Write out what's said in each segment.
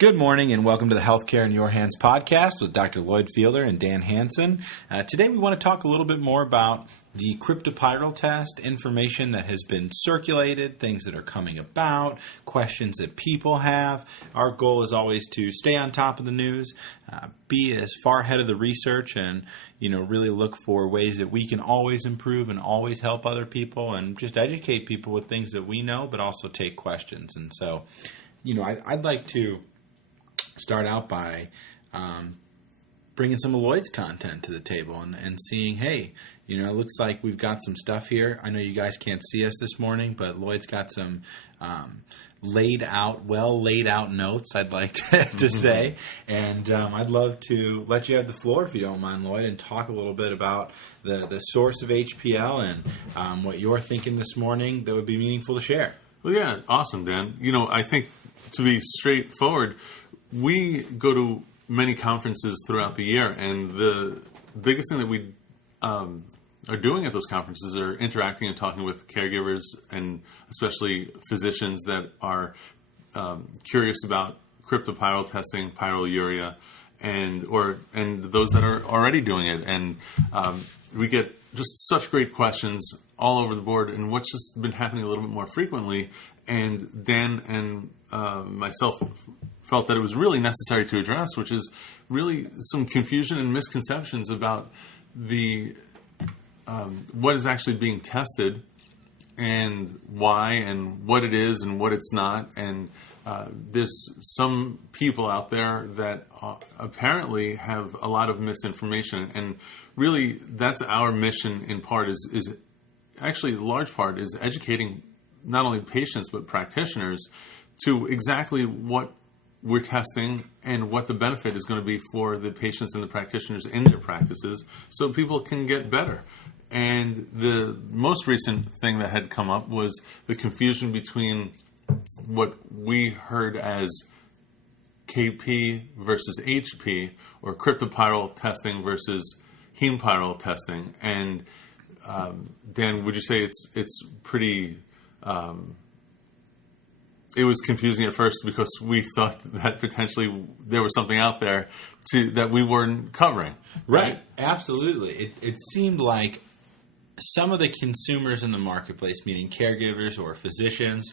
Good morning and welcome to the Healthcare in Your Hands podcast with Dr. Lloyd Fielder and Dan Hansen. Today we want to talk a little bit more about the Kryptopyrrole test, information that has been circulated, things that are coming about, questions that people have. Our goal is always to stay on top of the news, be as far ahead of the research, and really look for ways that we can always improve and always help other people and just educate people with things that we know, but also take questions. And so, I'd like to start out by bringing some of Lloyd's content to the table and seeing, hey, it looks like we've got some stuff here. I know you guys can't see us this morning, but Lloyd's got some well laid out notes, I'd like to say. And I'd love to let you have the floor, if you don't mind, Lloyd, and talk a little bit about the source of HPL and what you're thinking this morning that would be meaningful to share. Well, yeah, awesome, Dan. I think to be straightforward, we go to many conferences throughout the year, and the biggest thing that we are doing at those conferences are interacting and talking with caregivers and especially physicians that are curious about Kryptopyrrole testing, pyrolle, and those that are already doing it. And we get just such great questions all over the board. And what's just been happening a little bit more frequently, and Dan and myself felt that it was really necessary to address, which is really some confusion and misconceptions about the what is actually being tested and why and what it is and what it's not. And there's some people out there that apparently have a lot of misinformation, and really that's our mission in part is actually a large part is educating not only patients but practitioners to exactly what we're testing and what the benefit is going to be for the patients and the practitioners in their practices so people can get better. And the most recent thing that had come up was the confusion between what we heard as KP versus HP, or Kryptopyrrole testing versus Pyrrole testing. And Dan, would you say it's pretty... It was confusing at first because we thought that potentially there was something out there that we weren't covering. Right. Absolutely. It seemed like some of the consumers in the marketplace, meaning caregivers or physicians,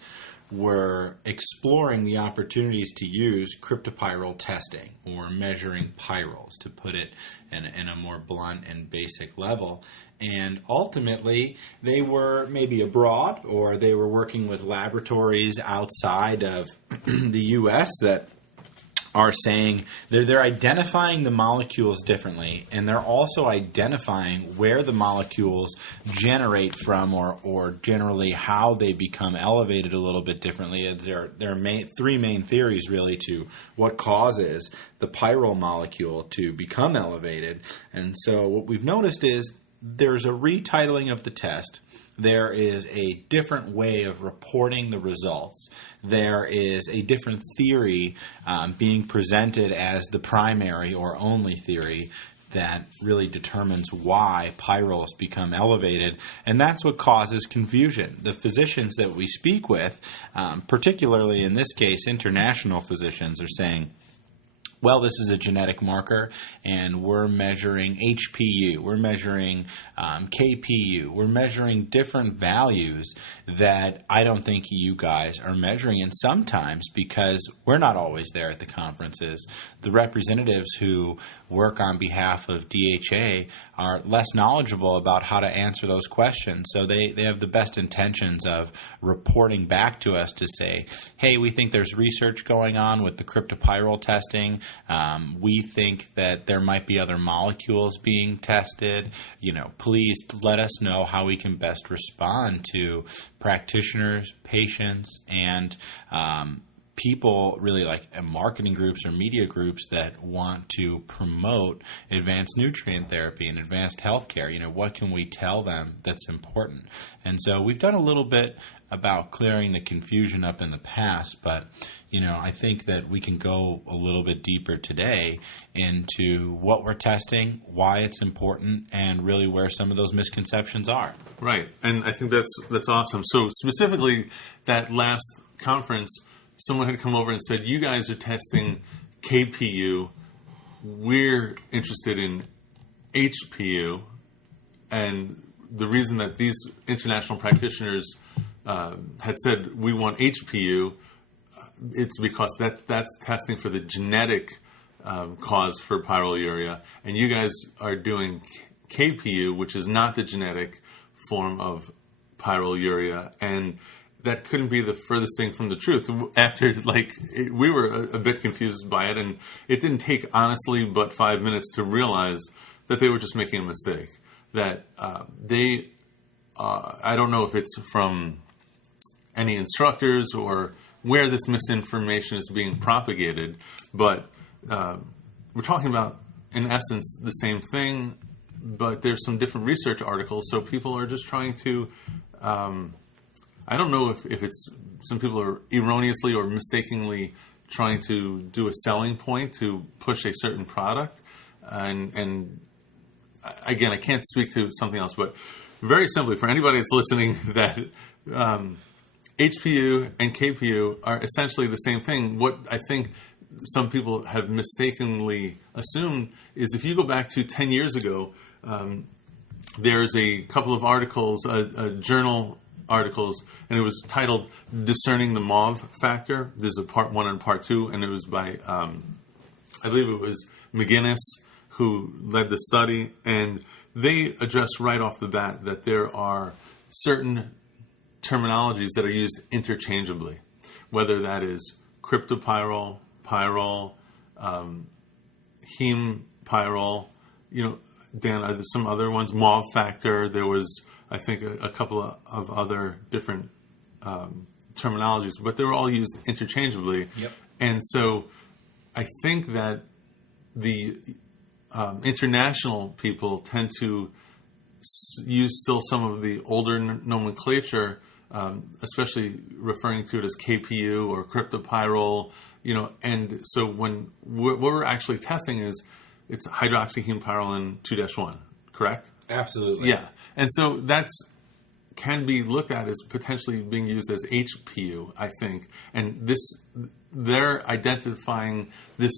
were exploring the opportunities to use Kryptopyrrole testing or measuring pyrroles, to put it in a more blunt and basic level. And ultimately, they were maybe abroad, or they were working with laboratories outside of the U.S. that are saying they're identifying the molecules differently, and they're also identifying where the molecules generate from, or generally how they become elevated a little bit differently. There are three main theories really to what causes the pyrrole molecule to become elevated. And so what we've noticed is there's a retitling of the test. There is a different way of reporting the results. There is a different theory being presented as the primary or only theory that really determines why pyrroles become elevated, and that's what causes confusion. The physicians that we speak with, particularly in this case international physicians, are saying, well, this is a genetic marker, and we're measuring HPU, we're measuring KPU, we're measuring different values that I don't think you guys are measuring. And sometimes, because we're not always there at the conferences, the representatives who work on behalf of DHA are less knowledgeable about how to answer those questions. So they have the best intentions of reporting back to us to say, hey, we think there's research going on with the Kryptopyrrole testing. We think that there might be other molecules being tested. Please let us know how we can best respond to practitioners, patients, and people, really like marketing groups or media groups that want to promote advanced nutrient therapy and advanced healthcare. What can we tell them that's important? And so we've done a little bit about clearing the confusion up in the past, but I think that we can go a little bit deeper today into what we're testing, why it's important, and really where some of those misconceptions are. Right, and I think that's awesome. So specifically, that last conference, someone had come over and said, you guys are testing KPU. We're interested in HPU. And the reason that these international practitioners had said we want HPU, it's because that's testing for the genetic cause for pyroluria. And you guys are doing KPU, which is not the genetic form of pyroluria. And that couldn't be the furthest thing from the truth. After, we were a bit confused by it, and it didn't take, honestly, but 5 minutes to realize that they were just making a mistake. That I don't know if it's from any instructors or where this misinformation is being propagated, but we're talking about, in essence, the same thing, but there's some different research articles, so people are just trying to... I don't know if it's some people are erroneously or mistakenly trying to do a selling point to push a certain product. And again, I can't speak to something else, but very simply, for anybody that's listening, that HPU and KPU are essentially the same thing. What I think some people have mistakenly assumed is if you go back to 10 years ago, there's a couple of articles, a journal articles, and it was titled Discerning the Mauve Factor. There's a part 1 and part 2, and it was by, I believe it was McGinnis who led the study, and they addressed right off the bat that there are certain terminologies that are used interchangeably, whether that is Kryptopyrrole, Pyrrole, heme Pyrrole, Dan, are there some other ones? Mauve factor. There was, I think, a couple of other different terminologies, but they were all used interchangeably. Yep. And so I think that the international people tend to use still some of the older nomenclature, especially referring to it as KPU or Kryptopyrrole, and so when what we're actually testing is it's hydroxyhemopyrrolin 2-1, correct? Absolutely. Yeah. And so that's can be looked at as potentially being used as HPU, I think. And they're identifying this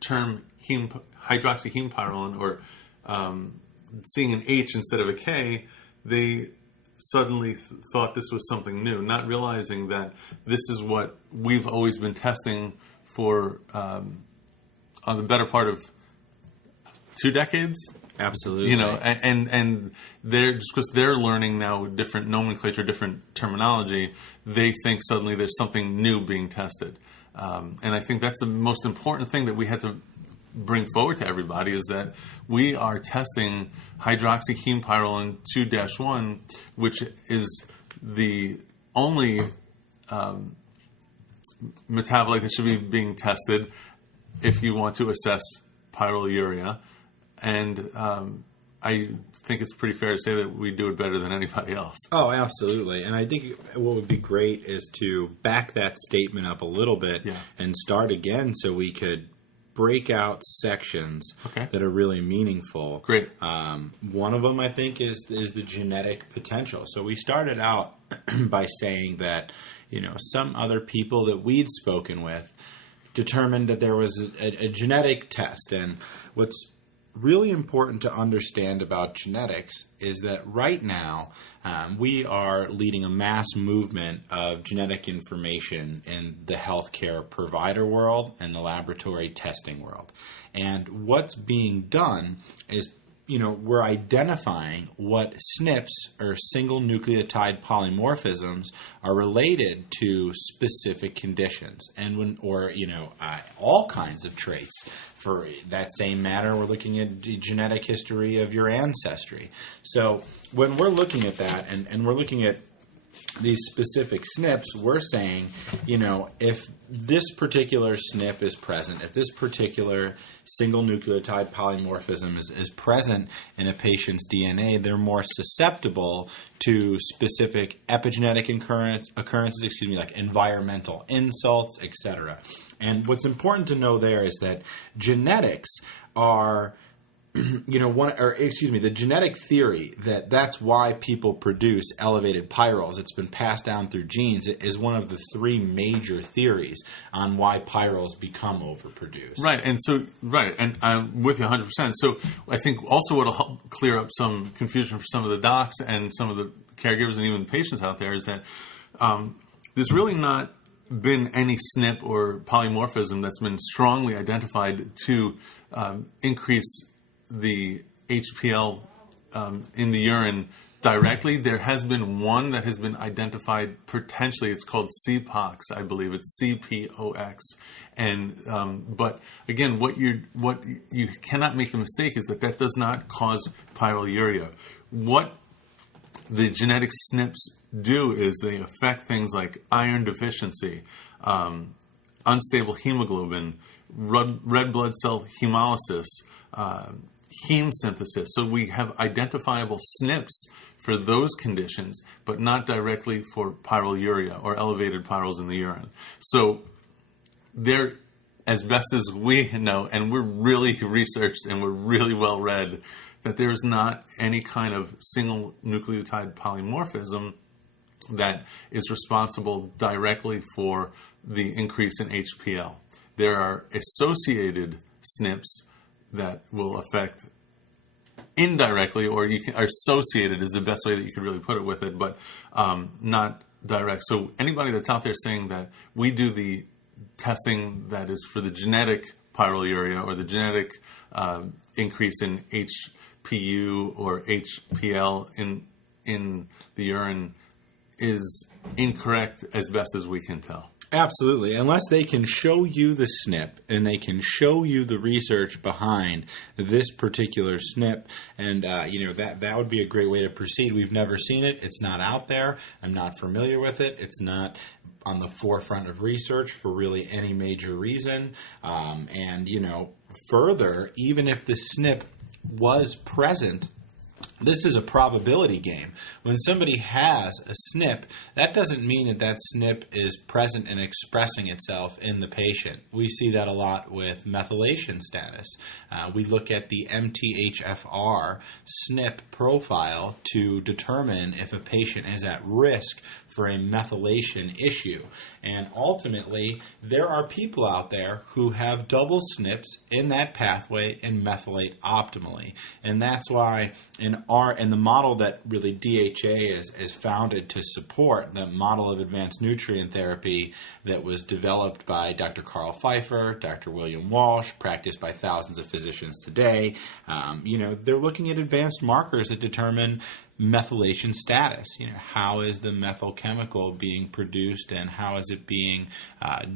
term hydroxyhemopyrolin, or seeing an H instead of a K, they suddenly thought this was something new, not realizing that this is what we've always been testing for on the better part of 2 decades. Absolutely. And they're just because they're learning now different nomenclature, different terminology, they think suddenly there's something new being tested. And I think that's the most important thing that we had to bring forward to everybody, is that we are testing hydroxyhemopyrolin 2-1, which is the only metabolite that should be being tested if you want to assess pyroluria. And I think it's pretty fair to say that we do it better than anybody else. Oh, absolutely. And I think what would be great is to back that statement up a little bit and start again so we could break out sections that are really meaningful. Great. One of them, I think, is the genetic potential. So we started out by saying that, some other people that we'd spoken with determined that there was a genetic test. And what's really important to understand about genetics is that right now we are leading a mass movement of genetic information in the healthcare provider world and the laboratory testing world. And what's being done is, we're identifying what SNPs, or single nucleotide polymorphisms, are related to specific conditions, and all kinds of traits. For that same matter, we're looking at the genetic history of your ancestry. So when we're looking at that, and we're looking at these specific SNPs, we're saying, if this particular SNP is present, if this particular single nucleotide polymorphism is present in a patient's DNA, they're more susceptible to specific epigenetic occurrences, like environmental insults, etc. And what's important to know there is that genetics are the genetic theory that that's why people produce elevated pyrroles, it's been passed down through genes, is one of the three major theories on why pyrroles become overproduced. Right, and I'm with you 100%. So I think also what will help clear up some confusion for some of the docs and some of the caregivers and even patients out there is that there's really not been any SNP or polymorphism that's been strongly identified to increase the HPL in the urine directly. There has been one that has been identified potentially. It's called CPOX, I believe. It's CPOX. And but again, what you cannot make the mistake is that does not cause pyroluria. What the genetic SNPs do is they affect things like iron deficiency, unstable hemoglobin, red blood cell hemolysis, heme synthesis. So we have identifiable SNPs for those conditions, but not directly for pyroluria or elevated pyrroles in the urine. So there, as best as we know, and we're really researched and we're really well read, that there's not any kind of single nucleotide polymorphism that is responsible directly for the increase in HPL. There are associated SNPs that will affect indirectly, or associated is the best way that you could really put it with it, but not direct. So anybody that's out there saying that we do the testing that is for the genetic pyroluria or the genetic increase in HPU or HPL in the urine is incorrect as best as we can tell. Absolutely. Unless they can show you the SNP and they can show you the research behind this particular SNP, and that would be a great way to proceed. We've never seen it. It's not out there. I'm not familiar with it. It's not on the forefront of research for really any major reason. Further, even if the SNP was present, this is a probability game. When somebody has a SNP, that doesn't mean that SNP is present and expressing itself in the patient. We see that a lot with methylation status. We look at the MTHFR SNP profile to determine if a patient is at risk for a methylation issue. And ultimately, there are people out there who have double SNPs in that pathway and methylate optimally. And that's why in the model that really DHA is founded to support, the model of advanced nutrient therapy that was developed by Dr. Carl Pfeiffer, Dr. William Walsh, practiced by thousands of physicians today, they're looking at advanced markers that determine methylation status. How is the methyl chemical being produced and how is it being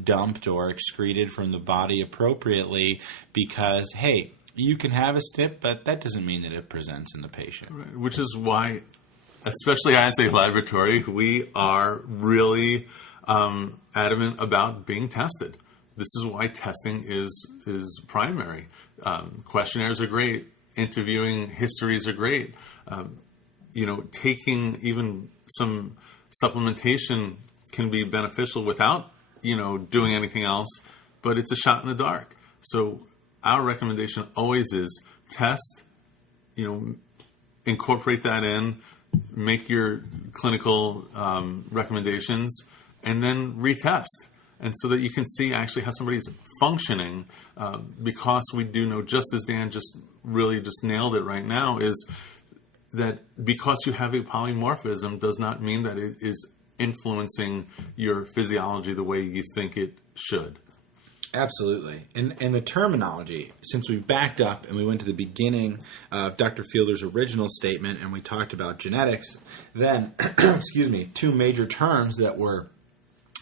dumped or excreted from the body appropriately? Because, hey, you can have a SNP, but that doesn't mean that it presents in the patient. Right. Which is why, especially as a laboratory, we are really adamant about being tested. This is why testing is primary. Questionnaires are great. Interviewing histories are great. Taking even some supplementation can be beneficial without, doing anything else, but it's a shot in the dark. So our recommendation always is test, incorporate that in, make your clinical recommendations, and then retest. And so that you can see actually how somebody's functioning, because we do know, just as Dan just nailed it right now, is that because you have a polymorphism does not mean that it is influencing your physiology the way you think it should. Absolutely. And the terminology, since we backed up and we went to the beginning of Dr. Fielder's original statement and we talked about genetics, then, two major terms that were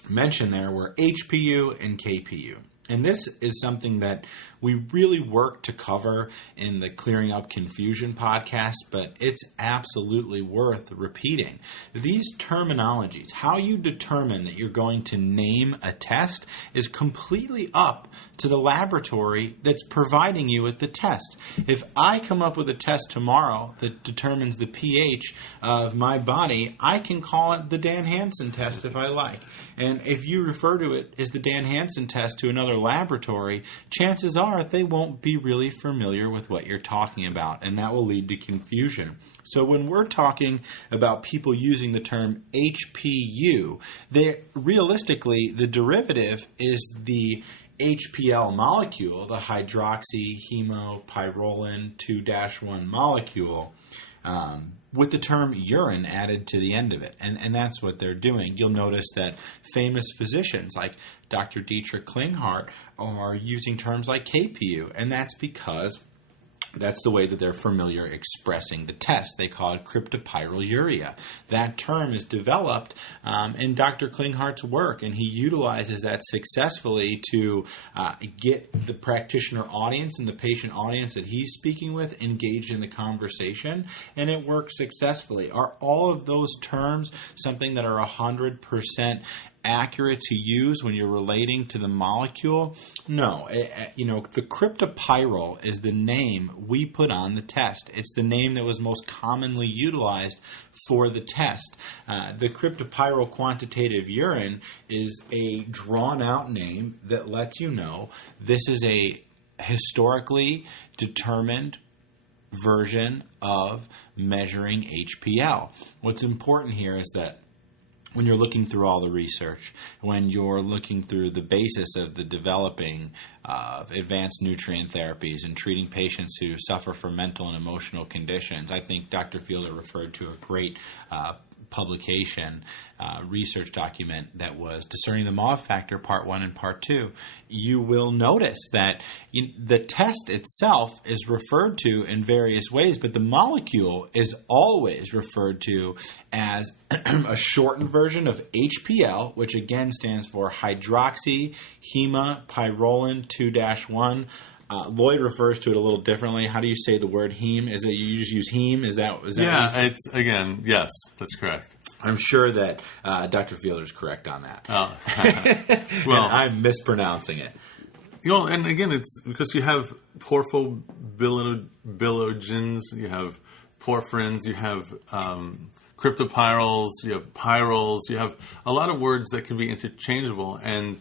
mentioned there were HPU and KPU. And this is something that we really work to cover in the Clearing Up Confusion podcast, but it's absolutely worth repeating. These terminologies, how you determine that you're going to name a test, is completely up to the laboratory that's providing you with the test. If I come up with a test tomorrow that determines the pH of my body, I can call it the Dan Hansen test if I like. And if you refer to it as the Dan Hansen test to another laboratory, chances are are, they won't be really familiar with what you're talking about, and that will lead to confusion. So when we're talking about people using the term HPU, realistically, the derivative is the HPL molecule, the hydroxyhemopyrrolin 2-1 molecule, with the term urine added to the end of it. And that's what they're doing. You'll notice that famous physicians like Dr. Dietrich Klinghardt are using terms like KPU, and that's because that's the way that they're familiar expressing the test. They call it cryptopyrrole. That term is developed in Dr. Klinghardt's work, and he utilizes that successfully to get the practitioner audience and the patient audience that he's speaking with engaged in the conversation, and it works successfully. Are all of those terms something that are 100% accurate to use when you're relating to the molecule? No. The Kryptopyrrole is the name we put on the test. It's the name that was most commonly utilized for the test. The Kryptopyrrole quantitative urine is a drawn-out name that lets you know this is a historically determined version of measuring HPL. What's important here is that when you're looking through all the research, when you're looking through the basis of the developing of advanced nutrient therapies and treating patients who suffer from mental and emotional conditions, I think Dr. Fielder referred to a great publication, research document that was Discerning the Mauve Factor, Part 1 and Part 2. You will notice that the test itself is referred to in various ways, but the molecule is always referred to as a shortened version of HPL, which again stands for hydroxyhemopyrrolin 2-1. Lloyd refers to it a little differently. How do you say the word heme? Is it you just use heme? Is that yeah? It's again, yes, that's correct. I'm sure that Dr. Fielder's correct on that. Oh, well, and I'm mispronouncing it. And again, it's because you have porphobilogens, you have porphyrins, you have cryptopyrroles, you have pyrroles, you have a lot of words that can be interchangeable, and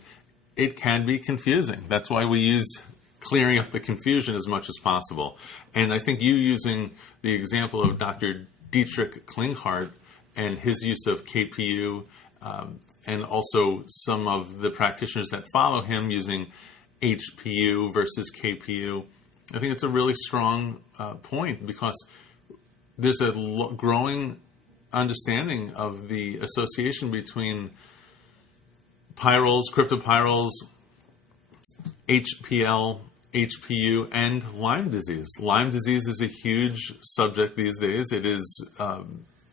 it can be confusing. That's why we use clearing up the confusion as much as possible. And I think you using the example of Dr. Dietrich Klinghardt and his use of KPU, and also some of the practitioners that follow him using HPU versus KPU, I think it's a really strong point, because there's a growing understanding of the association between pyrroles, cryptopyrroles, HPL, HPU, and Lyme disease. Lyme disease is a huge subject these days. It is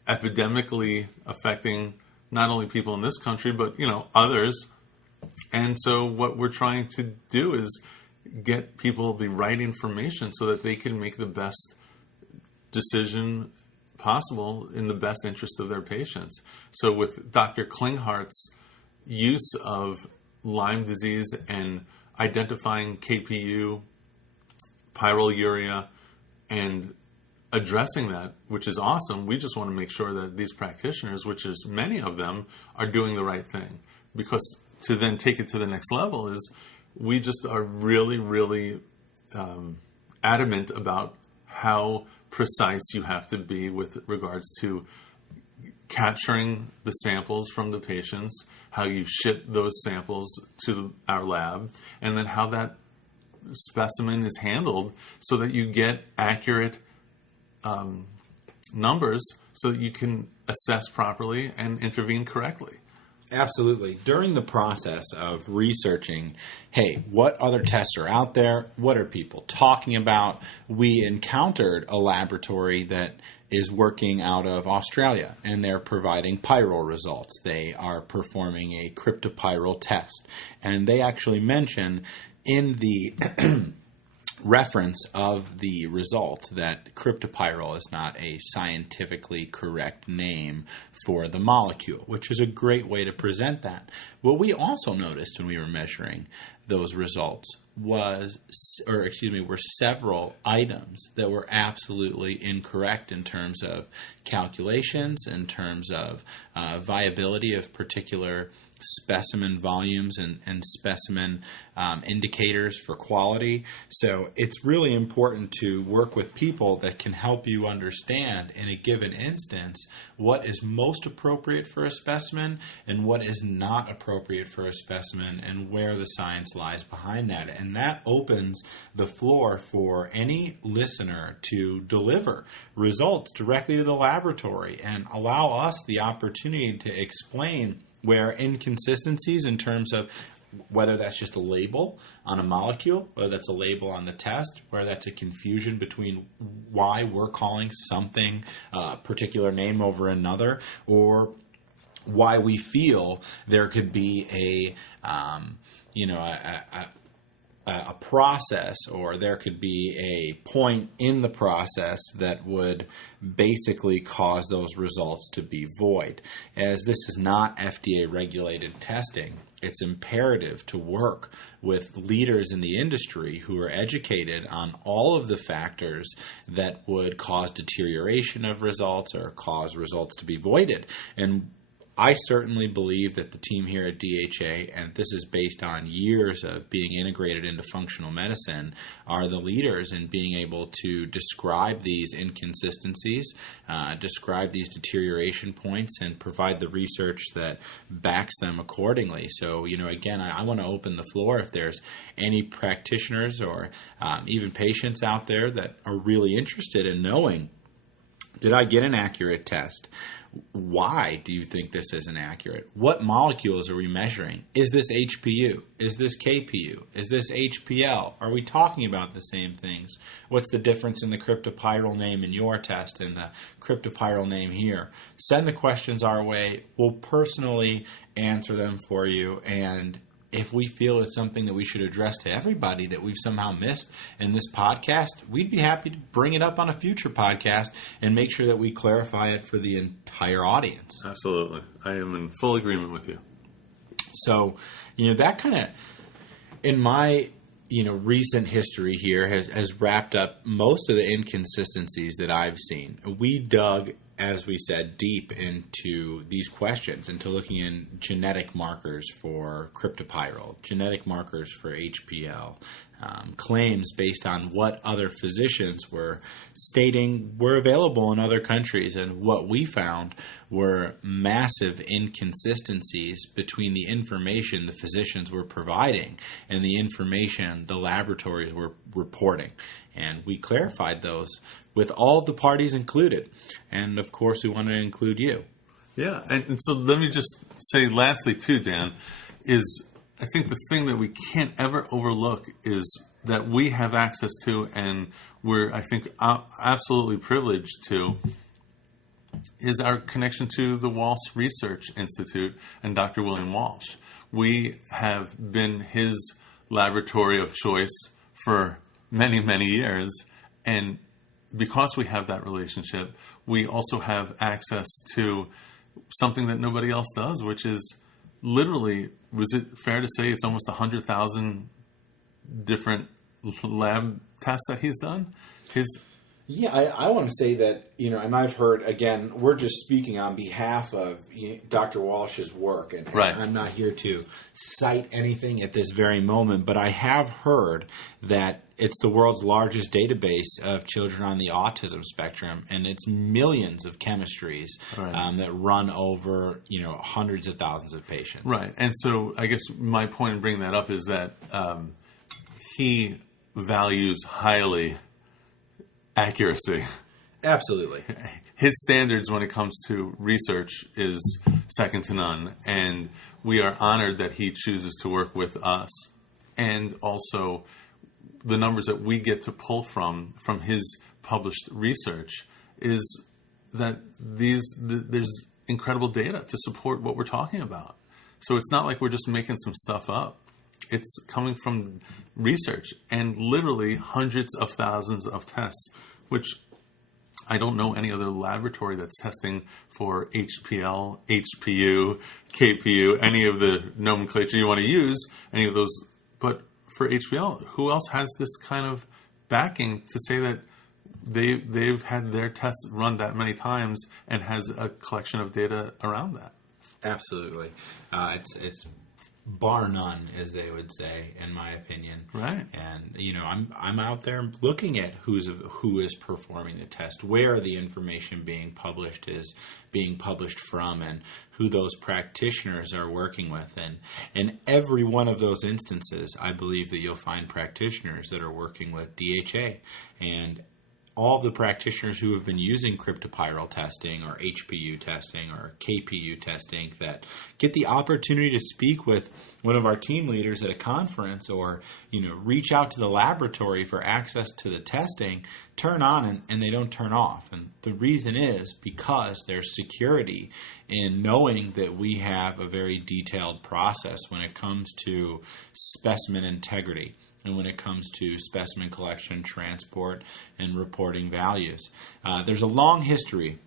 epidemically affecting not only people in this country, but others. And so what we're trying to do is get people the right information so that they can make the best decision possible in the best interest of their patients. So with Dr. Klinghardt's use of Lyme disease and identifying KPU, pyrolle, and addressing that, which is awesome. We just want to make sure that these practitioners, which is many of them, are doing the right thing. Because to then take it to the next level is we just are really, really adamant about how precise you have to be with regards to capturing the samples from the patients, how you ship those samples to our lab, and then how that specimen is handled so that you get accurate numbers so that you can assess properly and intervene correctly. Absolutely. During the process of researching, hey, what other tests are out there? What are people talking about? We encountered a laboratory that is working out of Australia, and they're providing Pyrrole results. They are performing a Kryptopyrrole test. And they actually mention in the reference of the result that Kryptopyrrole is not a scientifically correct name for the molecule, which is a great way to present that. What we also noticed when we were measuring those results were several items that were absolutely incorrect in terms of calculations, in terms of viability of particular specimen volumes and specimen indicators for quality. So it's really important to work with people that can help you understand in a given instance what is most appropriate for a specimen and what is not appropriate for a specimen, and where the science lies behind that. And that opens the floor for any listener to deliver results directly to the laboratory and allow us the opportunity to explain where inconsistencies in terms of whether that's just a label on a molecule, whether that's a label on the test, whether that's a confusion between why we're calling something a particular name over another, or why we feel there could be a process, or there could be a point in the process that would basically cause those results to be void. As this is not FDA regulated testing, it's imperative to work with leaders in the industry who are educated on all of the factors that would cause deterioration of results or cause results to be voided. And I certainly believe that the team here at DHA, and this is based on years of being integrated into functional medicine, are the leaders in being able to describe these inconsistencies, describe these deterioration points, and provide the research that backs them accordingly. So, again, I want to open the floor if there's any practitioners or even patients out there that are really interested in knowing, did I get an accurate test? Why do you think this isn't accurate? What molecules are we measuring? Is this HPU? Is this KPU? Is this HPL? Are we talking about the same things? What's the difference in the Kryptopyrrole name in your test and the Kryptopyrrole name here? Send the questions our way. We'll personally answer them for you, and if we feel it's something that we should address to everybody that we've somehow missed in this podcast, we'd be happy to bring it up on a future podcast and make sure that we clarify it for the entire audience. Absolutely. I am in full agreement with you. So, that kind of, in my, recent history here has wrapped up most of the inconsistencies that I've seen. We dug, as we said, deep into these questions, into looking in genetic markers for Kryptopyrrole, genetic markers for HPL, claims based on what other physicians were stating were available in other countries. And what we found were massive inconsistencies between the information the physicians were providing and the information the laboratories were reporting. And we clarified those with all of the parties included. And, of course, we want to include you. Yeah, and so let me just say lastly, too, Dan, is I think the thing that we can't ever overlook is that we have access to, and we're, I think, absolutely privileged to, is our connection to the Walsh Research Institute and Dr. William Walsh. We have been his laboratory of choice for many, many years, and because we have that relationship, we also have access to something that nobody else does, which is literally, was it fair to say it's almost 100,000 different lab tests that he's done? Yeah, I want to say that, and I've heard, again, we're just speaking on behalf of Dr. Walsh's work, and right. I'm not here to cite anything at this very moment, but I have heard that it's the world's largest database of children on the autism spectrum, and it's millions of chemistries right. That run over, hundreds of thousands of patients. Right, and so I guess my point in bringing that up is that he values highly accuracy. Absolutely. His standards when it comes to research is second to none, and we are honored that he chooses to work with us. And also, the numbers that we get to pull from his published research is that there's incredible data to support what we're talking about. So it's not like we're just making some stuff up. It's coming from research and literally hundreds of thousands of tests, which I don't know any other laboratory that's testing for HPL, HPU, KPU, any of the nomenclature you want to use, any of those. But for HPL. Who else has this kind of backing to say that they've had their tests run that many times and has a collection of data around that? Absolutely. It's bar none, as they would say, in my opinion. Right. And I'm out there looking at who is performing the test, where the information being published from, and who those practitioners are working with. And in every one of those instances, I believe that you'll find practitioners that are working with DHA, and all the practitioners who have been using Kryptopyrrole testing or HPU testing or KPU testing that get the opportunity to speak with one of our team leaders at a conference, or reach out to the laboratory for access to the testing, turn on and they don't turn off. And the reason is because there's security in knowing that we have a very detailed process when it comes to specimen integrity, and when it comes to specimen collection, transport, and reporting values. There's a long history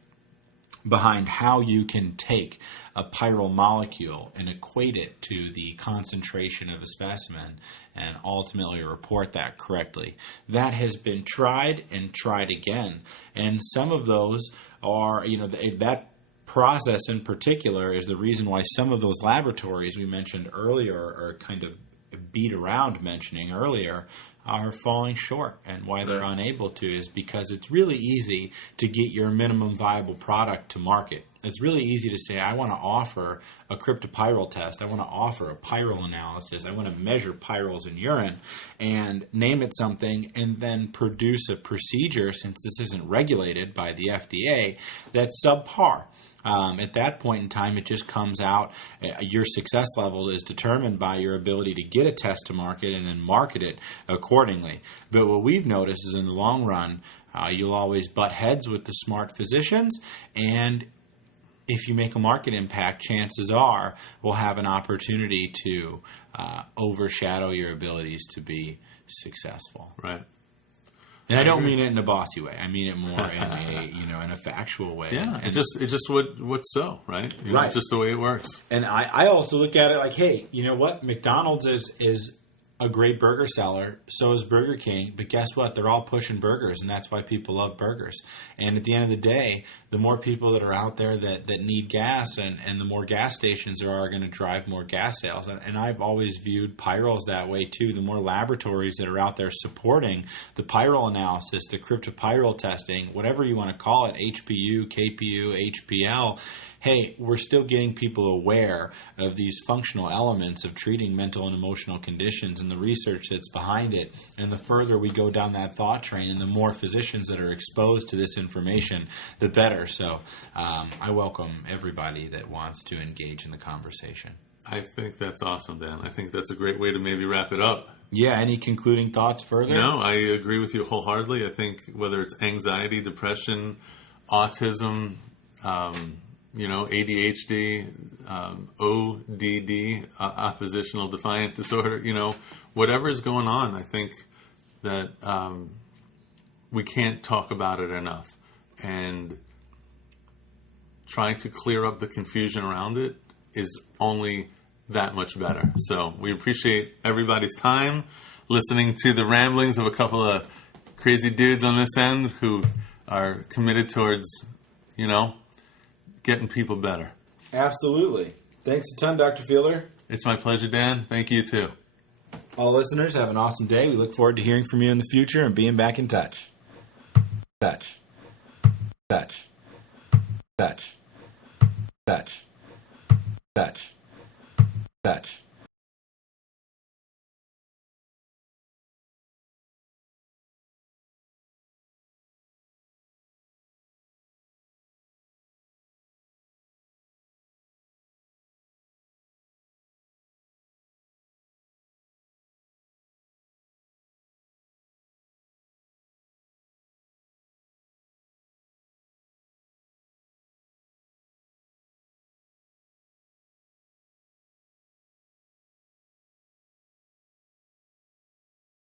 behind how you can take a Pyrrole molecule and equate it to the concentration of a specimen and ultimately report that correctly. That has been tried and tried again. And some of those are, that process in particular is the reason why some of those laboratories we mentioned earlier are kind of beat around mentioning earlier are falling short, and why they're unable to is because it's really easy to get your minimum viable product to market. It's really easy to say, I want to offer a Kryptopyrrole test, I want to offer a Pyrrole analysis, I want to measure pyrroles in urine, and name it something, and then produce a procedure, since this isn't regulated by the FDA, that's subpar. At that point in time, it just comes out, your success level is determined by your ability to get a test to market and then market it accordingly. But what we've noticed is in the long run, you'll always butt heads with the smart physicians, and if you make a market impact, chances are we'll have an opportunity to overshadow your abilities to be successful. Right. And I don't mean it in a bossy way. I mean it more in a in a factual way. Yeah, and it's just what's so, right? Right. It's just the way it works. And I also look at it like, hey, you know what? McDonald's is a great burger seller. So is Burger King. But guess what? They're all pushing burgers, and that's why people love burgers. And at the end of the day, the more people that are out there that need gas, and the more gas stations there are going to drive more gas sales. And I've always viewed Pyrroles that way too. The more laboratories that are out there supporting the Pyrrole analysis, the Kryptopyrrole testing, whatever you want to call it, HPU, KPU, HPL, hey, we're still getting people aware of these functional elements of treating mental and emotional conditions and the research that's behind it. And the further we go down that thought train and the more physicians that are exposed to this information, the better. So I welcome everybody that wants to engage in the conversation. I think that's awesome, Dan. I think that's a great way to maybe wrap it up. Yeah, any concluding thoughts further? No, I agree with you wholeheartedly. I think whether it's anxiety, depression, autism, ADHD, ODD, oppositional defiant disorder, whatever is going on, I think that we can't talk about it enough. And trying to clear up the confusion around it is only that much better. So we appreciate everybody's time listening to the ramblings of a couple of crazy dudes on this end who are committed towards, getting people better. Absolutely. Thanks a ton, Dr. Fielder. It's my pleasure, Dan. Thank you, too. All listeners, have an awesome day. We look forward to hearing from you in the future and being back in touch. Touch. Touch. Touch. Touch. Touch. Touch.